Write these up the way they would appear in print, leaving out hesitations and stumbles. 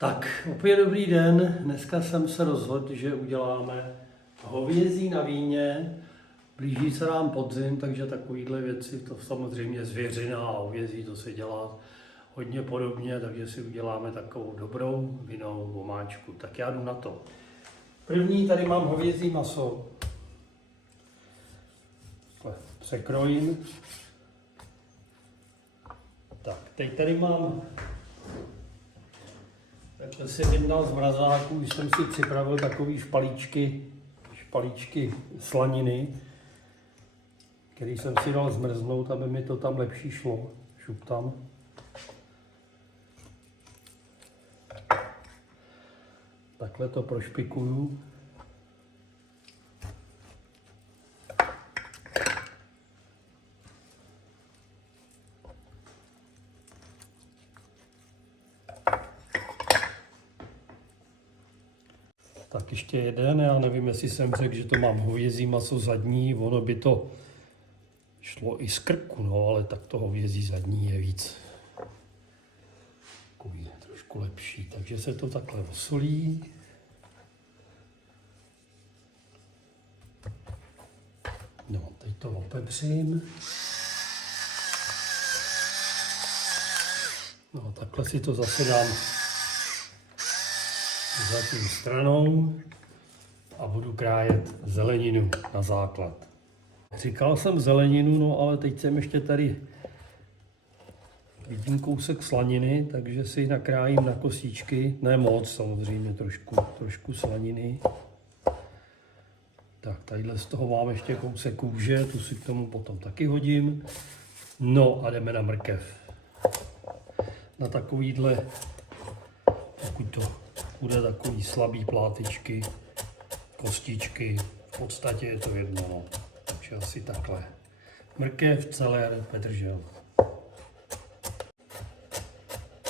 Tak, opět dobrý den. Dneska jsem se rozhodl, že uděláme hovězí na víně. Blíží se nám podzim, takže takovéhle věci, to samozřejmě zvěřina a hovězí, to se dělá hodně podobně, takže si uděláme takovou dobrou vinnou omáčku. Tak já jdu na to. První tady mám hovězí maso. Překrojím. Tak, teď tady mám, takhle si vyndal z mrazáku, už jsem si připravil takový špalíčky slaniny, který jsem si dal zmrznout, aby mi to tam lepší šlo. Šup tam. Takhle to prošpikuju. Tak ještě jeden, já nevím, jestli jsem řekl, že to mám hovězí maso zadní, ono by to šlo i z krku, no, ale tak to hovězí zadní je víc takový trošku lepší, takže se to takhle osolí. No, teď to opepřím. No, takhle si to zase dám za tím stranou a budu krájet zeleninu na základ. Říkal jsem zeleninu, no ale teď jsem ještě tady vidím kousek slaniny, takže si nakrájím na kosíčky, ne moc samozřejmě, trošku slaniny. Tak tadyhle z toho mám ještě kousek kůže, tu si k tomu potom taky hodím. No a jdeme na mrkev. Na takovýhle, pokud to bude takový slabý plátičky, kostičky, v podstatě je to jedno, no. Takže asi takhle. Mrkev, celer, petržel.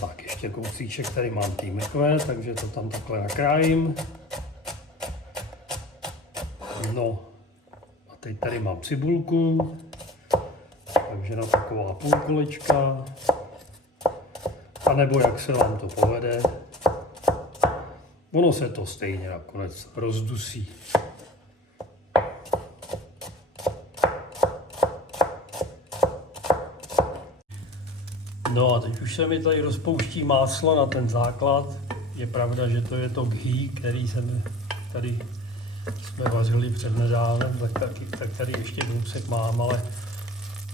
Tak ještě kousíček, tady mám tý mrkve, takže to tam takhle nakrájím. No a teď tady mám cibulku, takže na taková půl kolečka, anebo jak se vám to povede. Ono se to stejně nakonec rozdusí. No a teď už se mi tady rozpouští máslo na ten základ. Je pravda, že to je to ghee, který tady jsme vařili přednedávnem, tak tady ještě kousek mám, ale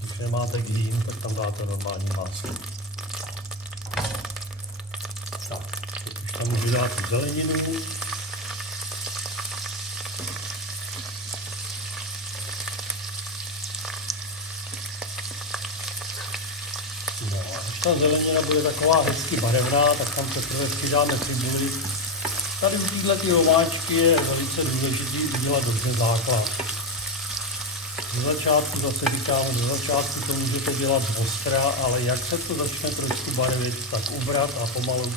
když nemáte ghee, tak tam dáte normální máslo. Tam můžu dát tu zeleninu. No a když ta zelenina bude taková hezky barevná, tak tam teprve přidáme cibuli. Tady u této omáčky je velice důležitý udělat dobře základ. Ze začátku zase říkám, to můžete dělat ostra, ale jak se to začne trošku barvit, tak ubrat a pomalu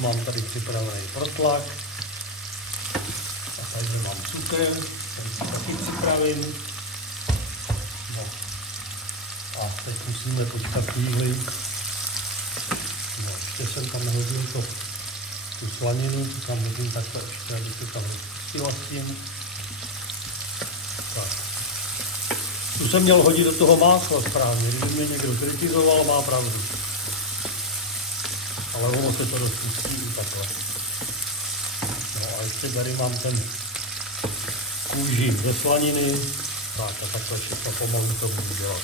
mám tady připravený protlak. A tady mám cukr, který si taky připravím. No. A teď musíme počkat chvíli. No, ještě jsem tam hodil tu slaninu, tu tam hodím takhle ještě, aby se tam rozpustila s tím. Tak. Tu jsem měl hodit do toho másla správně, když mě někdo kritizoval, má pravdu. Ale ono se to rozpustí i takhle. No a ještě tady mám ten kůži ze slaniny. Tak a takhle všechno pomalu to budu dělat.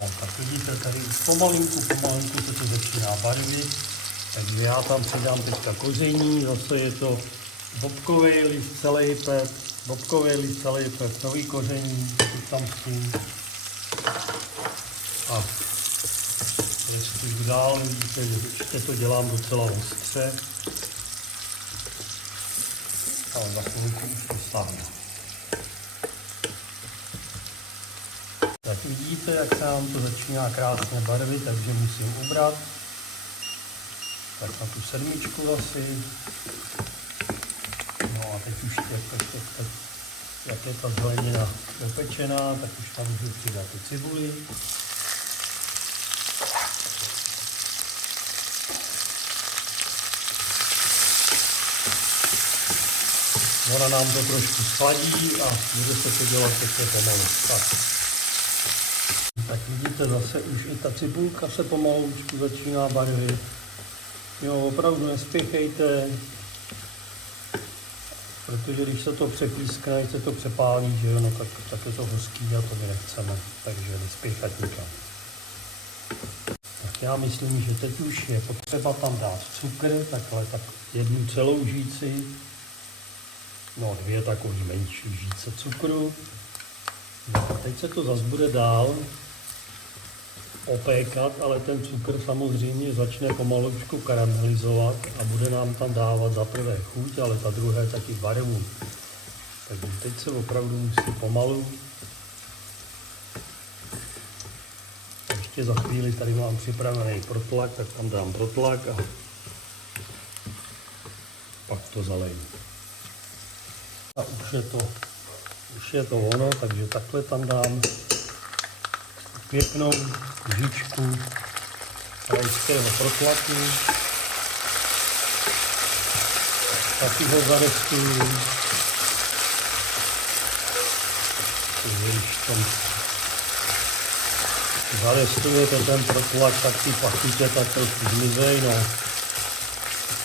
No, tak vidíte, tady pomalinku se to začíná barvit. Takže já tam přidám teďka koření, zase je to bobkový list, celý pep, nový koření, tam s tím. A jestli jdu dál, vidíte, že ještě to dělám docela ostře. Ale za chvilku už to stáhnu. Tak vidíte, jak se nám to začíná krásně barvit, takže musím ubrat. Tak na tu sedmičku zase. No a teď už jak je ta zelenina dopečená, tak už tam můžu přidat tu cibuli. Ona nám to trošku schladí a bude se to dělat pěkně pomalu. Tak vidíte, zase už i ta cibulka se pomalučku začíná barvit. Jo, opravdu nespěchejte, protože když se to přepískne, se to přepálí, že jo, no tak je to hořký a to my nechceme, takže nespěchat nikam. Tak já myslím, že teď už je potřeba tam dát cukr, takhle tak jednu celou žíci, no 2 takový menší žíce cukru. No a teď se to zase bude dál opékat, ale ten cukr samozřejmě začne pomalučku karamelizovat a bude nám tam dávat za prvé chuť, ale za druhé taky barvu. Takže teď se opravdu musí pomalu. Ještě za chvíli tady mám připravený protlak, tak tam dám protlak a pak to zalejím. A už je to ono, takže takhle tam dám pěknou lžičku rajského protlaku. Taky ho zarestuju. Když tam zarestujete ten protlak, tak ty pachutě tak trošku zmizej, no.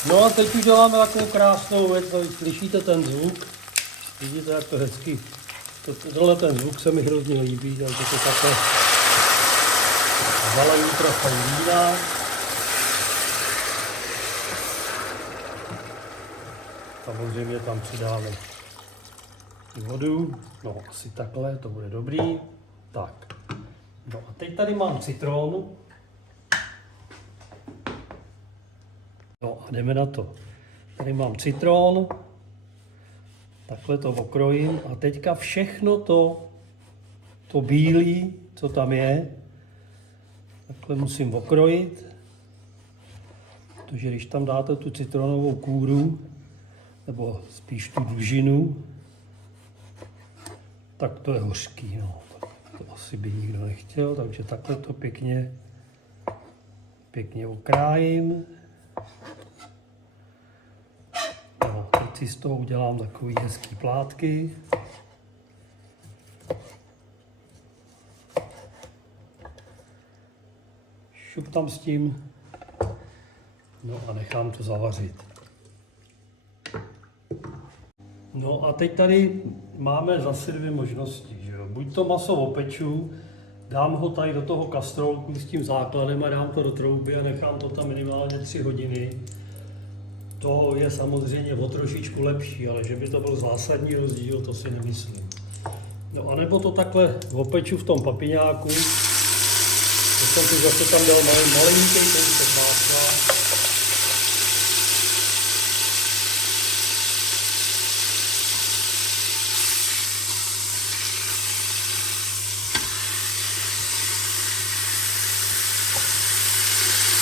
No a teď uděláme takovou krásnou věc, slyšíte ten zvuk? Vidíte, jak to hezky, tohle ten zvuk se mi hrozně líbí, takže to takhle zaleju trochu vína. Samozřejmě tam přidáme vodu, no asi takhle, to bude dobrý. Tak, no a teď tady mám citron. No a jdeme na to. Tady mám citron, takhle to okrojím a teďka všechno to bílé, co tam je, takhle musím okrojit, protože když tam dáte tu citronovou kůru, nebo spíš tu dužinu, tak to je hořký, no. To asi by nikdo nechtěl, takže takhle to pěkně okrájím. No, teď si z toho udělám takový hezký plátky. Šup tam s tím. No a nechám to zavařit. No a teď tady máme zase 2 možnosti, že jo. Buď to maso opeču, dám ho tady do toho kastrolku s tím základem a dám to do trouby a nechám to tam minimálně 3 hodiny. To je samozřejmě o trošičku lepší, ale že by to byl zásadní rozdíl, to si nemyslím. No a nebo to takhle opeču v tom papiňáku. Teď jsem tu zase tam dal malinký kousek másla.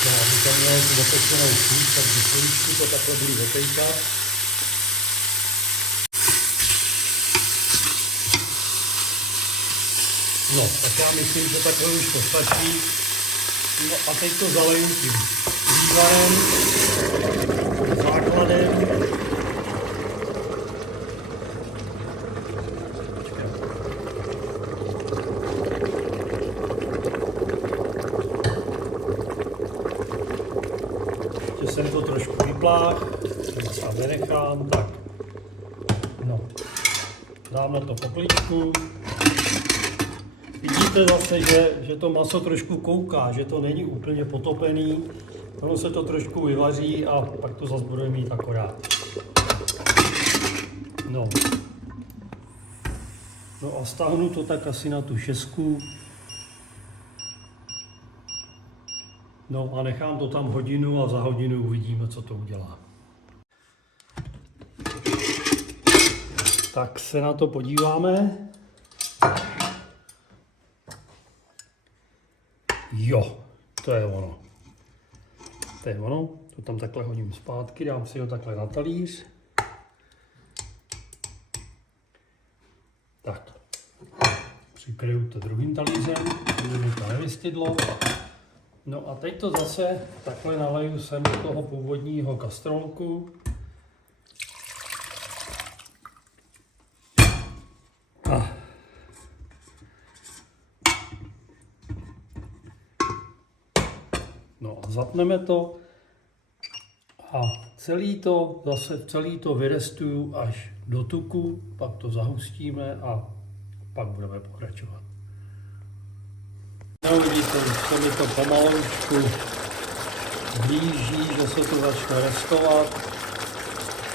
No a my tam měli tu opečenou chuť, takže chvíličku to takhle budu opejkat. No, tak já myslím, že takhle už to stačí. No a teď to zaleju tím vývarem, základem. Ještě jsem to trošku vypláchl, nic tam nenechám, tak. No, dám na to popličku. Vidíte zase, že to maso trošku kouká, že to není úplně potopený. Ono se to trošku vyvaří a pak to zase budeme mít akorát. No. No a stáhnu to tak asi na tu 6. No a nechám to tam hodinu a za hodinu uvidíme, co to udělá. Tak se na to podíváme. Jo, to je ono. To je ono, to tam takhle hodím zpátky, dám si ho takhle na talíř. Tak, přikryju to druhým talířem, aby mi to nevystydlo. No a teď to zase takhle naleju sem do toho původního kastrolku. No a zapneme to a celý to vyrestuju až do tuku, pak to zahustíme a pak budeme pokračovat. No vidíte, už se mi to pomaloučku blíží, že se to začne restovat.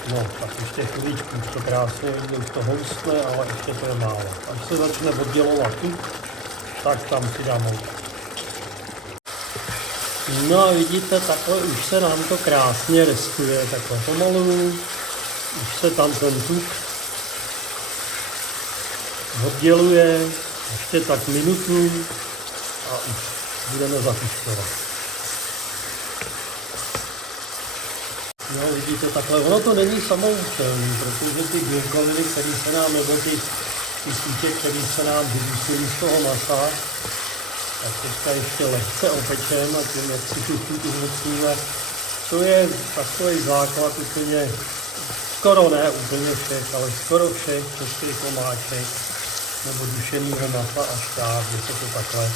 No, tak ještě chvíličku, už to krásně, už to houstne, ale ještě to je málo. Až se začne oddělovat tuk, tak tam si dám mouku. No a vidíte, takhle už se nám to krásně restuje, takhle pomalu. Už se tam ten tuk odděluje, ještě tak minutu a už budeme zapušťovat. No vidíte, takhle, ono to není samoučelný, protože ty bílkoviny, které se nám, nebo ty sítě, které se nám vydusily z toho masa, tak teďka ještě lehce opečem a tím, jak si tu umocníme, to je takový základ úplně, skoro ne úplně všech, ale skoro všech českých omáček, nebo dušenýho masa a šťáv, že se to takhle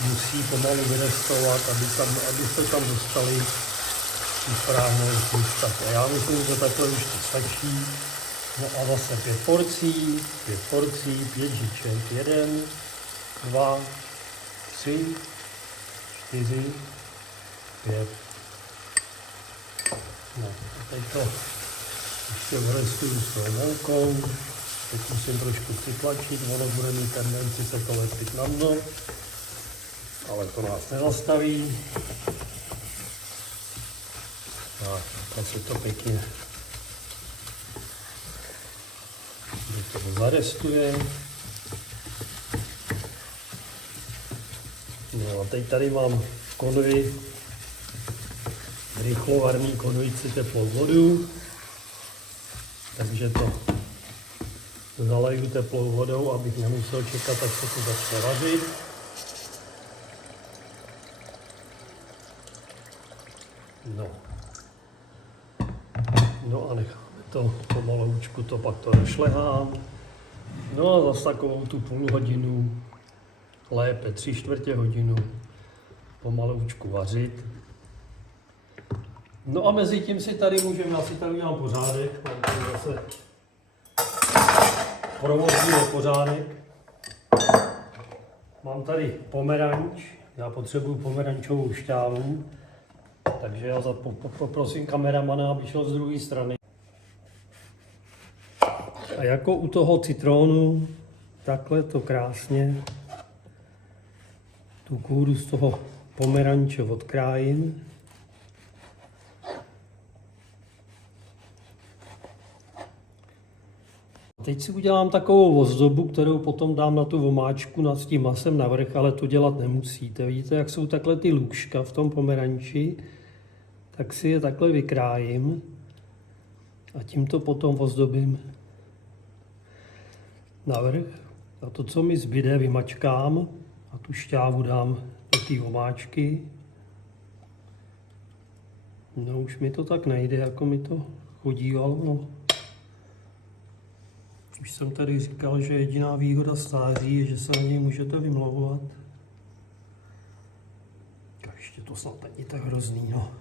musí pomalu vyrestovat, aby se tam dostali správnou zůstat. A já myslím, že takhle už to stačí. No a zase 5 porcí, 5 žiček. 1, 2, 3, 4, 5. No a teď to ještě vyrestuju s tou moukou. Teď musím trošku přitlačit, ono bude mít tendenci se to lepit na dno, ale to nás nezastaví. Tak se to pěkně do toho zarestuje. No a teď tady mám v konvi rychlovarný konvici teplou vodu, takže to zaleju teplou vodou, abych nemusel čekat, až se to začne vařit. No a necháme to pomaloučku, to pak to rošlehám. No a zase takovou tu půl hodinu, lépe 3/4 hodinu pomaloučku vařit. No a mezi tím si tady můžeme, já si tady udělám pořádek, mám tady zase provozní pořádek. Mám tady pomeranč, já potřebuju pomerančovou šťávu. Takže já poprosím kameramana, aby šel z druhé strany. A jako u toho citrónu, takhle to krásně, tu kůru z toho pomeranče odkrájím. Teď si udělám takovou ozdobu, kterou potom dám na tu omáčku s tím masem navrch, ale to dělat nemusíte. Vidíte, jak jsou takhle ty lůžka v tom pomeranči, tak si je takhle vykrájím a tím to potom ozdobím navrch. A to, co mi zbyde, vymačkám a tu šťávu dám do té omáčky. No už mi to tak nejde, jako mi to chodívalo. No. Už jsem tady říkal, že jediná výhoda stáří je, že se na něj můžete vymlouvat. Tak ještě to snad není tak hrozný, no.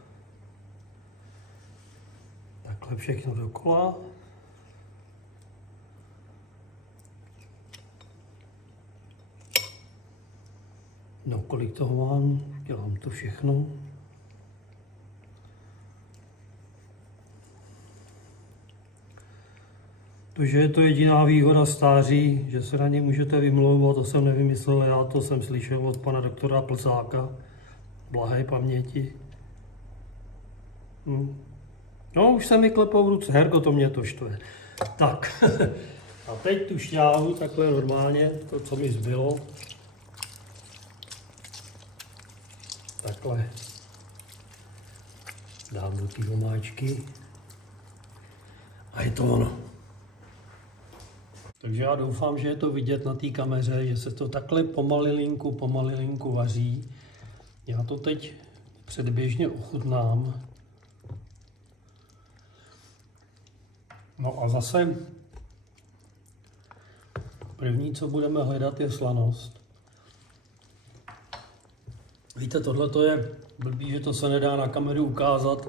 Takhle všechno dokola. No, kolik toho mám? Dělám to všechno. To, že je to jediná výhoda stáří, že se na ně můžete vymlouvat, to jsem nevymyslel já, to jsem slyšel od pana doktora Plzáka, blahé paměti. No, už se mi klepou v ruce, herko, to mě to štve. Tak, a teď tu šťávu takhle normálně, to, co mi zbylo, takhle dám do té omáčky a je to ono. Takže já doufám, že je to vidět na té kameře, že se to takhle pomalilinku vaří. Já to teď předběžně ochutnám. No a zase první, co budeme hledat, je slanost. Víte, tohle to je blbý, že to se nedá na kameru ukázat,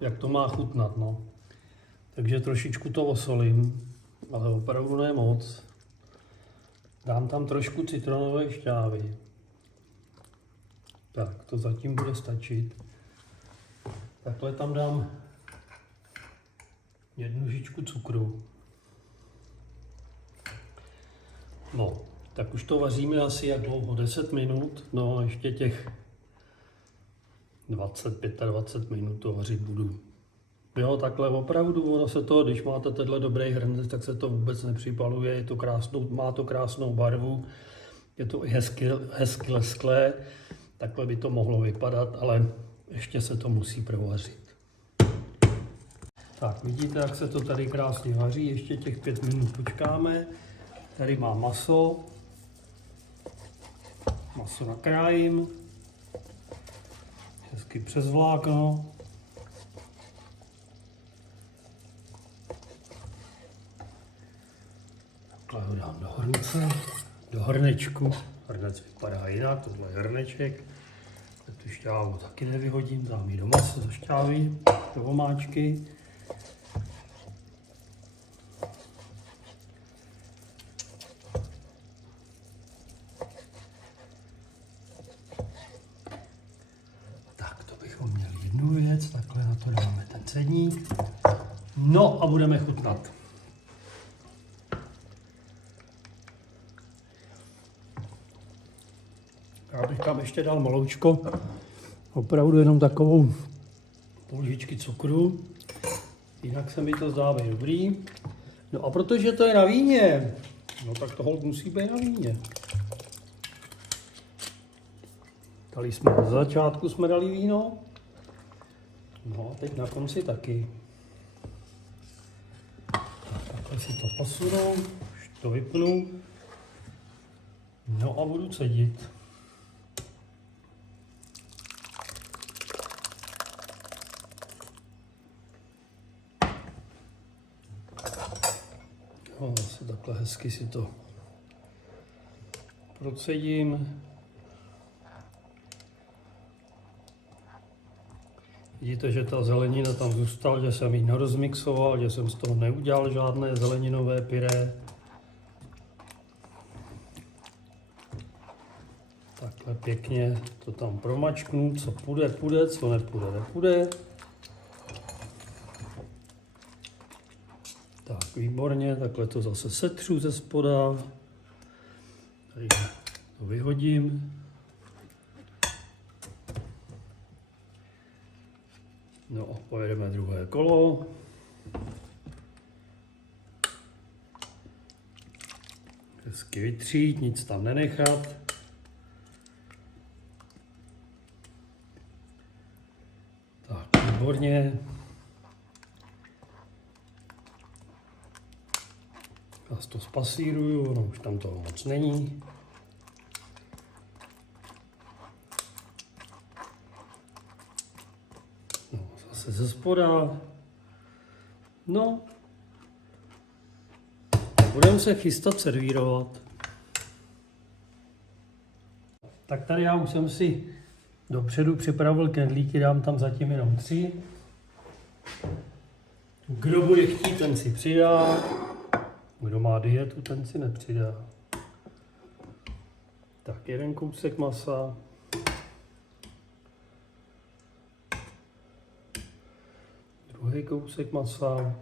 jak to má chutnat, no. Takže trošičku to osolím, ale opravdu ne moc. Dám tam trošku citronové šťávy. Tak, to zatím bude stačit. Takhle tam dám 1 lžičku cukru. No, tak už to vaříme asi jak dlouho? 10 minut? No, ještě těch 25 minut to vařit budu. Jo, takhle opravdu, ono se to, když máte tenhle dobrý hrnec, tak se to vůbec nepřipaluje, je to krásnou, má to krásnou barvu, je to i hezky lesklé, takhle by to mohlo vypadat, ale ještě se to musí provařit. Tak, vidíte, jak se to tady krásně vaří, ještě těch 5 minut počkáme. Tady mám maso nakrájím, hezky přes vlákno. Takhle ho dám do hrnce, do hrnečku. Hrnec vypadá jinak, tohle je hrneček. Tu šťávu taky nevyhodím, dám ji do masa, do šťávy, do omáčky. Tak, to bychom měli jednu věc, takhle na to dáme ten cedník. No a budeme chutnat. Já bych tam ještě dal maloučko, opravdu jenom takovou půl lžičky cukru, jinak se mi to zdá být dobrý. No a protože to je na víně, no tak to holt musí být na víně. Dali jsme na začátku jsme dali víno, no a teď na konci taky. Takhle si to posunu, už to vypnu, no a budu cedit. No, zase takhle hezky si to procedím. Vidíte, že ta zelenina tam zůstala, že jsem ji nerozmixoval, že jsem z toho neudělal žádné zeleninové pyré. Takhle pěkně to tam promačknu, co půjde, půjde, co nepůjde, nepůjde. Tak, výborně, takhle to zase setřu ze spoda. Tady to vyhodím. No a pojedeme druhé kolo. Hezky vytřít, nic tam nenechat. Tak, výborně. Já to spasíruju, no už tam toho moc není. No, zase ze spoda. No. Budeme se chystat servírovat. Tak tady já už jsem si dopředu připravil knedlíky, dám tam zatím jenom 3. Kdo bude chtít, ten si přidá. Kdo má dietu, ten si nepřidá. Tak, 1 kousek masa. Druhý kousek masa.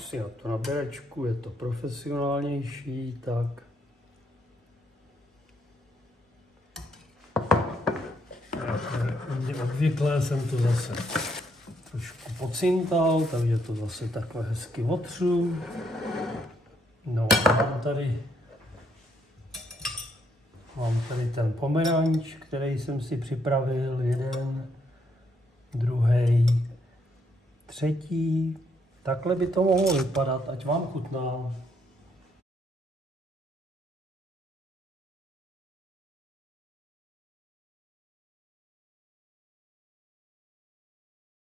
Si na to nabíračku, je to profesionálnější, tak. Obvykle jsem to zase trošku pocintal, takže to zase takhle hezky otřu. No a mám tady ten pomeranč, který jsem si připravil, 1, 2, 3. Takhle by to mohlo vypadat, ať vám chutná.